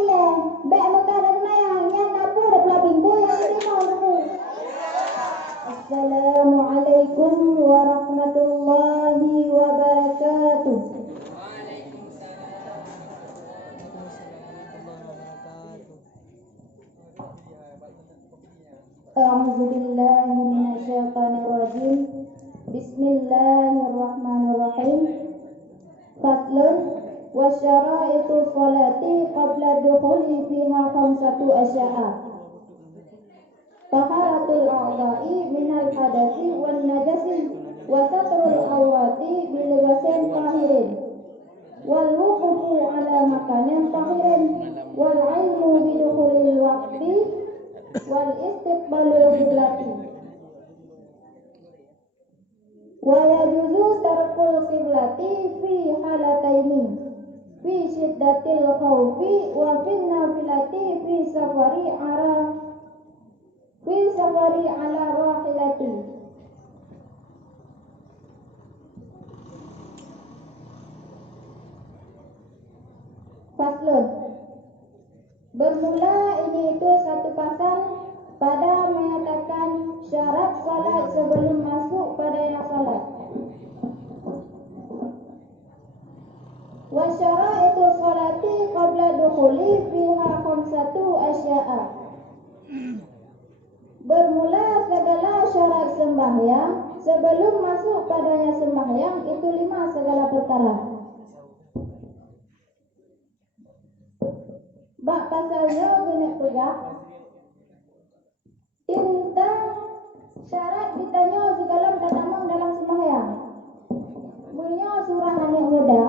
iya. Bek muka dan mayang yang dapur dah pula pintu yang terima dulu. Assalamualaikum warahmatullahi wabarakatuh. A'udzu billahi minasyaitonir rajim. Bismillahirrahmanirrahim. Faslun wa syara'itu sholati qabla dukhuli fiha khamsatu asya'a. Taharatul a'dha'i minal hadasi wan najasi wa satrul awati bil wasin tahirin wal wuqufu ala makanin tahirin wal ilmu bidukhulil waqti wal istiqbalul qiblati wa yajuzu tarkul qiblati fi halataini fi syiddatil khawfi wa fin nafilati fi safari ala rahilati. Faslun. Bermula ini itu satu pasal pada menyatakan syarat salat sebelum masuk pada yang salat. Wa syara'itu sholati qabla dukhuli fiha khamsatu asya'a. Bermula segala syarat sembahyang sebelum masuk padanya sembahyang itu 5 segala perkara. Bak pasalnya gini pegah. Tentang syarat ditanya segala tatamang dalam sembahyang. Punya surah anak muda.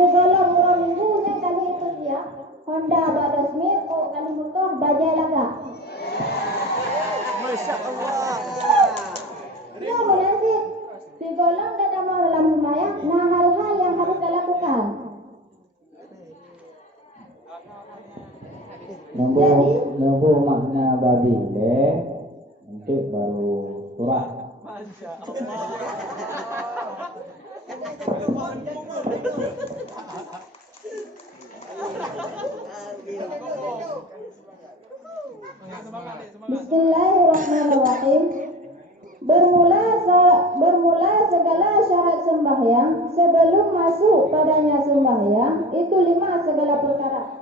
Segala murah minggunya kali itu dia. Honda pada smir, kali muka bajai laga. Masya Allah. Ya menasib. Segala tatamang dalam sembahyang. Nah hal-hal yang harus dilakukan. Nombor makna babi nanti baru surah. Masya Allah. Bismillahirrahmanirrahim. Bermula segala syarat sembahyang sebelum masuk padanya sembahyang itu 5 segala perkara.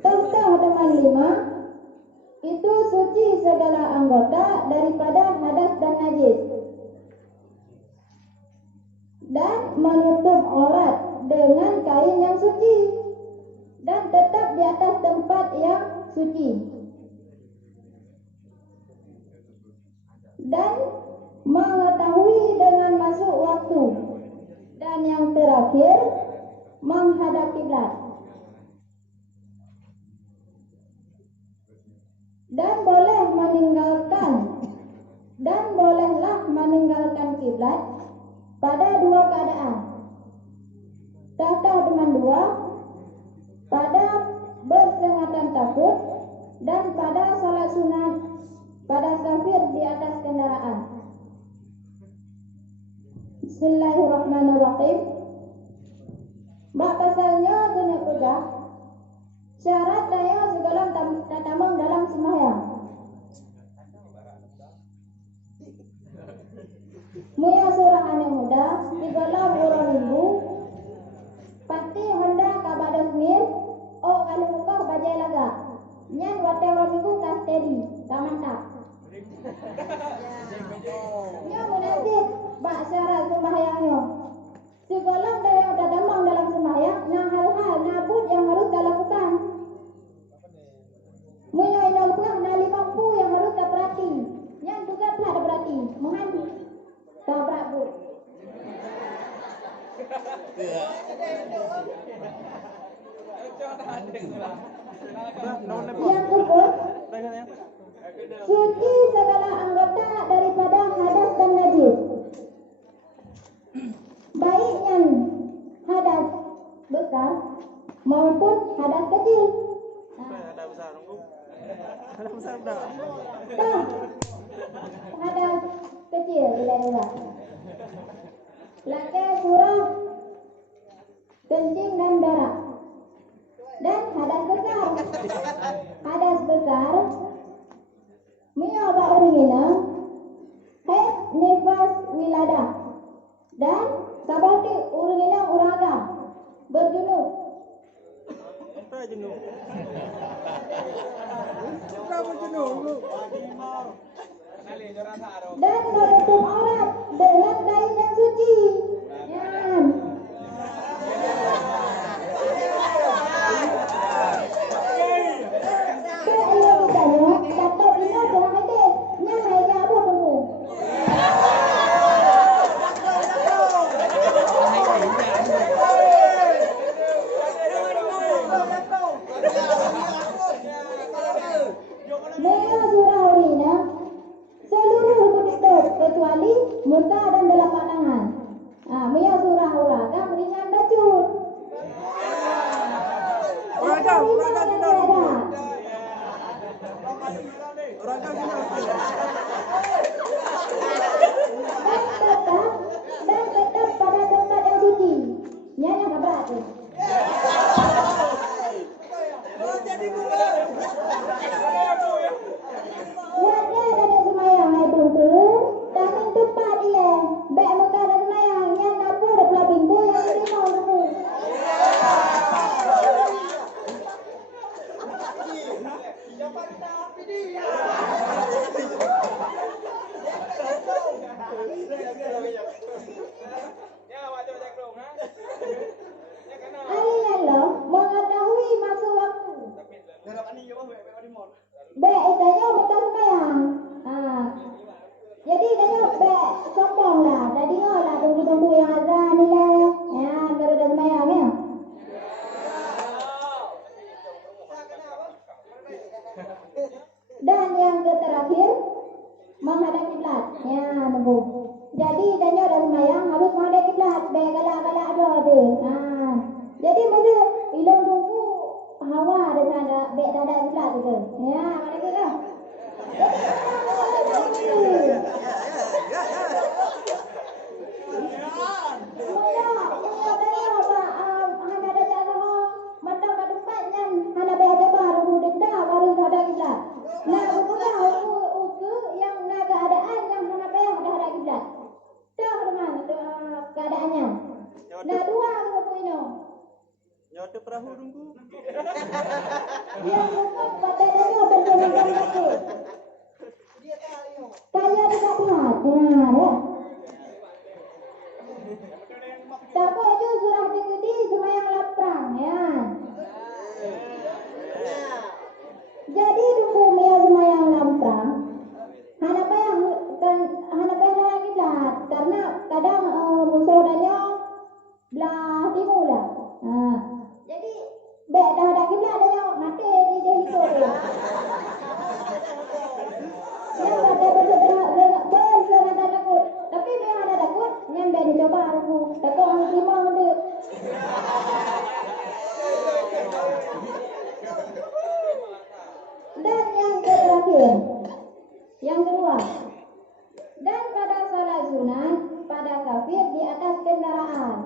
Tentang dengan 5 itu suci segala anggota daripada hadas dan najis dan menutup aurat dengan kain yang suci dan tetap di atas tempat yang suci dan mengetahui dengan masuk waktu dan yang terakhir menghadap kiblat. Dan bolehlah meninggalkan kiblat pada 2 keadaan. Tata dengan 2 pada bersengatan takut dan pada salat sunat pada safir di atas kendaraan. Bismillahirrahmanirrahim. Bak pasalnya guna pegah. Syarat daya segala tatamang dalam sembahyang. Muya surah anak muda, segala murah minggu, pasti Honda kabada smir, kali muka bajai laga. Nyan wate orang minggu kas steady, mantap. Nya munasib, bak syarat sembahyangnya. Segala daya tatamang dalam sembahyang, nah hal-hal nabut yang harus dilakukan. Muya inal pula nah 50 yang harus diperhati. Yang juga pula diperhati. Mohon tabrak bu. Yang kedua, suci segala anggota daripada hadas dan najis. Baik yang hadas besar maupun hadas kecil. Hadas kecil bila. kencing dan darah. Dan hadas besar. Hadas besar menyoba urina, haid, nifas, wiladah. Dan sabati urina uraga, berjunub. Apa junub? Berapa junub? Dan menutup aurat dengan kain yang suci. Yan. Kaya kitanya dapat ina dengan ide. Yang lainnya apa tunggu? Mula surah urina seluruh tutup kecuali muka dan telapak tangan. Mia surah uraga mendingan bacut. Uraga junub. Dan tetap pada tempat yang suci. Nyanya nggak berarti. Wajah dan semayang hai bungkung, tapi tempat dia. Bek muka dan semayang, yang dapur ada pula binggu yang terima untuk. Kalian loh mengetahui masa waktu. Bek itanya muka semayang. Jadi tanya bek sombong lah. Tadi lah tunggu-tunggu yang azan ni lah. Ya, baru dah semayang ya. Dan yang terakhir menghadap kiblat. Ya, tunggu. Jadi tanya dah semayang harus menghadap kiblat. Bek galak-galak ada. Jadi mesti ilmu tunggu hawa ada sana bek dah ada kiblat tu. Ya, mana kita? Nah, dua aku ini. Nyoto perahu tunggu. Yang bukan badannya berjalan kaki. Kaya tidak kuat. Ya. Tapi itu surah tinggi semayang laprang ya. Jadi hukum yang semayang laprang. Hanapa yang lagi lah. Karena kadang musuhnya belah timur lah. Jadi bek dah ada kiblat dah mati di dia itu. Yang ada bersenang takut. Tapi dia ada takut, yang bek dicoba aku. Takut orang terima dia. Dan yang terakhir, yang kedua. Dan pada salat sunat pada kafir di atas kendaraan.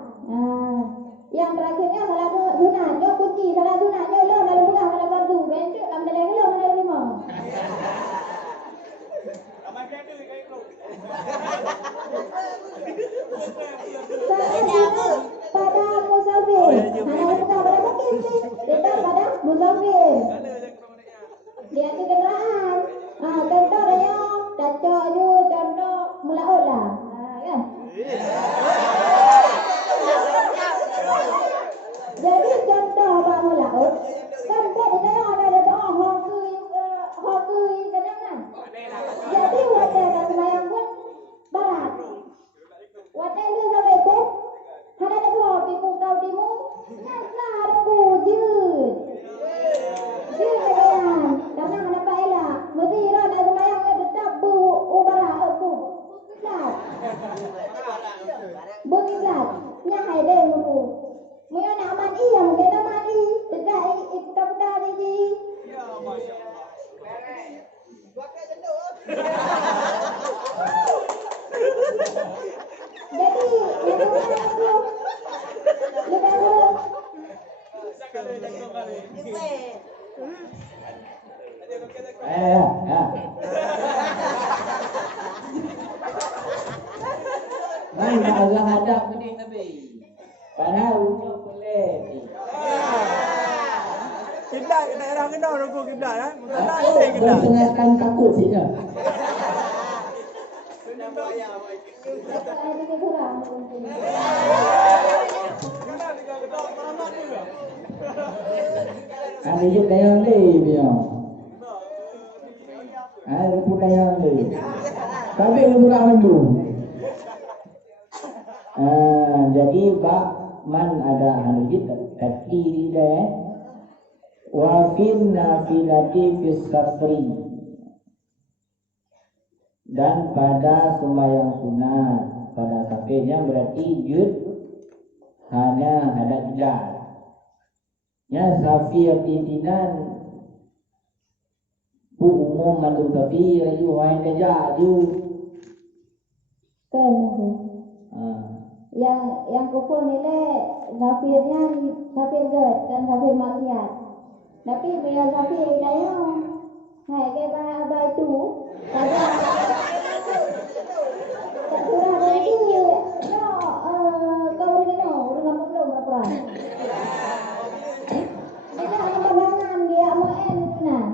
Yang terakhirnya salat sunat, jo kunci salat sunatnya lo dalam bunga salat fardu. Bentuk kamu dah lagi lo mana lima. Pada musafir. Hanya bukan pada mungkin sih. Tetap pada musafir. Di atas kendaraan. Contoh adanya cacok je, contoh melaut lah. Kan? Jadi contoh apa melaut? Kan bek di sana ada doa hokui kadang kan. Jadi wadah tak semayang pun barat. Wadah lu sampai tu, ada dua piku kau timu, nyasa ada kujud. Dia kalian, karena kenapa elak? Mesti orang nak semayang yang tetap berubalah aku. Bukitlah, nyahai deh aku. Mungkin nak mandi ya, mungkin nak mandi. Tidak ikut-ikut lagi. Jadi, yang aku lebih Kan agak hadap ni Nabi. Padahal unyok boleh. Kiblat daerah kena rukuk kiblat ah. Bukan boleh kiblat. Persengakan takut sini. Ada di kurang. Ada je dayang le dia. Ada pun dayang le. Tapi kurang mendung. Jadi bak man ada hanujit tadi dia. Wa fin nafilati fis safri. Dan pada sembahyang sunat pada safirnya berarti jud hanya ada tidak. Ya safir tindinan pu umum mandu safir ayu hain deja ju. Kan. Yang kupu nilai safirnya safir ged dan safir maksiat. Tapi biar safir daya hai ke ba itu pada tak surah nanti no kau ni no dengan belum apa. Dia kebanyakan dia mau nah.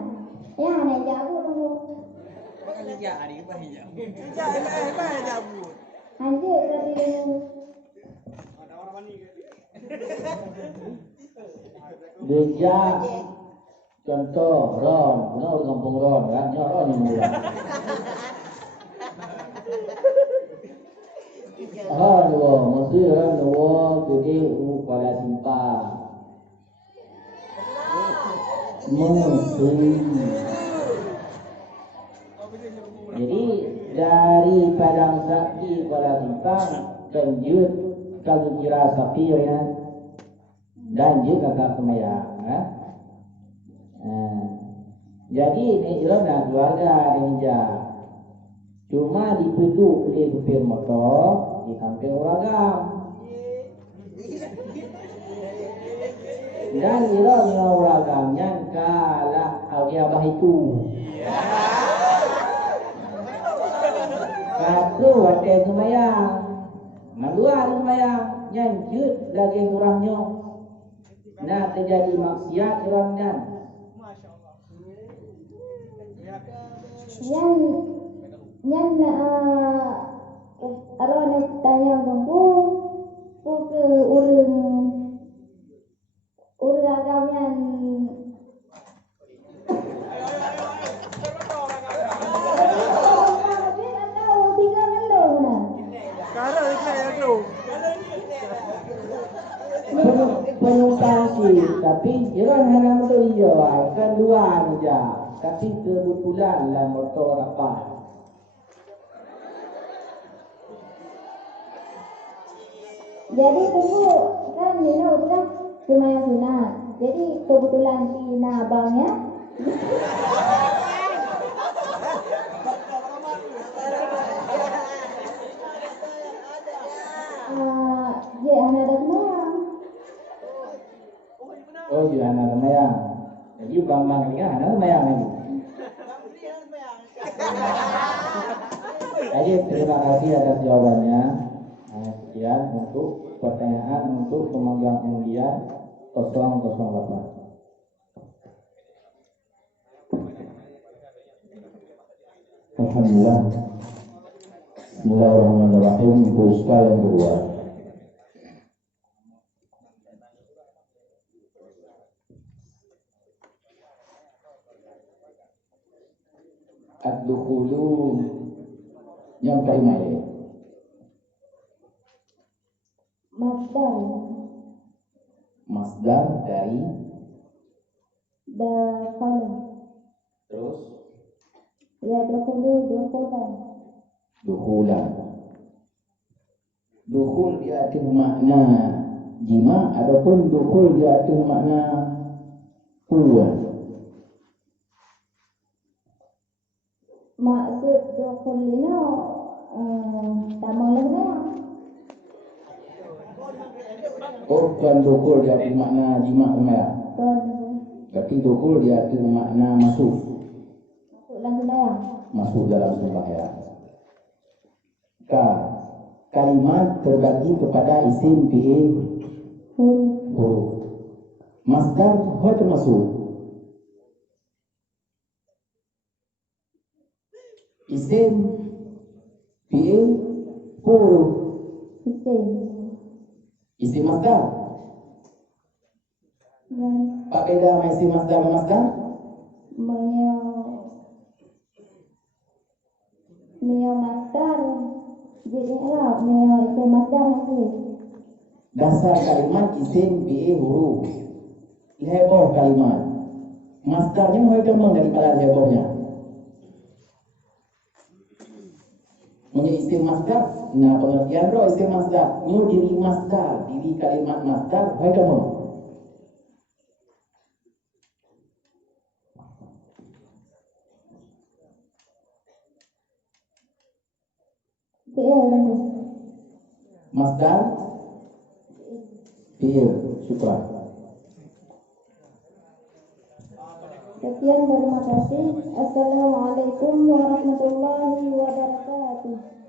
Ya nek jago tunggu. Ijak jabu. Anjir berarti Deja contoh ron, no kampung ron kan, ron ini. Dua, mesti ron dua, jadi pada simpang. Mesti. Jadi dari padang sapi pada simpang lanjut kalau kira safir ya, dan juga kakak semayang. Jadi ini ialah keluarga ninja. Cuma ditutup oleh supir motor di samping ragam. Dan ialah ragamnya kalah awiyabah itu. Satu waktu semayang, mandua semayang, nyanjut lagi kurangnya. Nah terjadi maksiat orangnya. Yang arwana tanya bumbu ke urang agamnya penumpang sih, tapi jangan hanya motor hijau, kan dua aja. Tapi kebetulan lah motor apa? Jadi tunggu kan Nino udah semayang sunat. Jadi kebetulan Tina abangnya. Dia anak ada semayang. Oh, dia anak semayang. Jadi bang ini anak semayang lagi. Jadi terima kasih atas jawabannya. Sekian untuk pertanyaan untuk pemegang undian 008. Alhamdulillah. Bismillahirrahmanirrahim. Puspa yang kedua. Ad-dukhulu yang kelima ini. Masdar dari Dakhala. terus Ya dukhulan. dukhulan. Dukhul diarti makna jima, adapun dukhul diarti makna keluar. Maksud dukhulina tamang lah. Oh, bukan dukhul diarti makna jima semaya. Tapi dukhul diarti makna masuk. Masuk dalam sembahyang. Masuk dalam sembahyang. K. kalimat terbagi kepada isim fi'il huruf. Masdar hal termasuk. Isim fi'il huruf. Isim masdar. Pak beda sama isim masdar dan masdar? Mia masdar jadi Arab, mia itu masdar nanti. Dasar kalimat isim fi'il huruf. Heboh kalimat. Masdarnya mulai kembang daripada hebohnya. Punya isim masdar. Nah, pengertian roh isim masdar. Ini diri masdar, diri kalimat masdar mulai kembang. Fi'il. Masdar fi'il. Syukran. Sekian, terima kasih. Assalamualaikum warahmatullahi wabarakatuh.